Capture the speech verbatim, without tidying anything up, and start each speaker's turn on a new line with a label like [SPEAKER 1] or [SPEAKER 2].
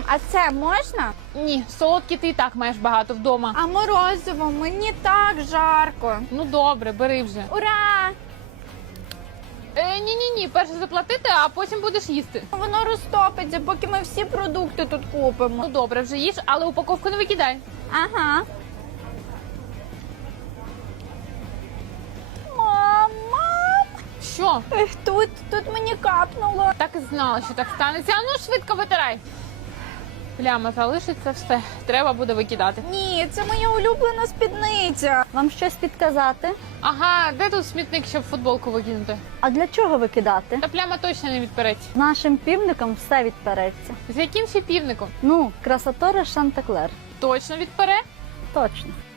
[SPEAKER 1] Мам, а це можна?
[SPEAKER 2] Ні, солодкі ти і так маєш багато вдома.
[SPEAKER 1] А морозиво, мені так жарко.
[SPEAKER 2] Ну добре, бери вже.
[SPEAKER 1] Ура!
[SPEAKER 2] Е, ні-ні-ні, перше заплатити, а потім будеш їсти.
[SPEAKER 1] Воно розтопиться, поки ми всі продукти тут купимо.
[SPEAKER 2] Ну добре, вже їж, але упаковку не викидай.
[SPEAKER 1] Ага. Мама!
[SPEAKER 2] Що?
[SPEAKER 1] Ех, Тут, тут мені капнуло.
[SPEAKER 2] Так і знала, що так станеться. А ну швидко витирай. Пляма залишиться, все. Треба буде викидати.
[SPEAKER 1] Ні, це моя улюблена спідниця.
[SPEAKER 3] Вам щось підказати?
[SPEAKER 2] Ага, де тут смітник, щоб футболку викинути?
[SPEAKER 3] А для чого викидати?
[SPEAKER 2] Та пляма точно не відпереться.
[SPEAKER 3] З нашим півником все відпереться.
[SPEAKER 2] З яким ще півником?
[SPEAKER 3] Ну, красаторе Шантеклер.
[SPEAKER 2] Точно відпере?
[SPEAKER 3] Точно.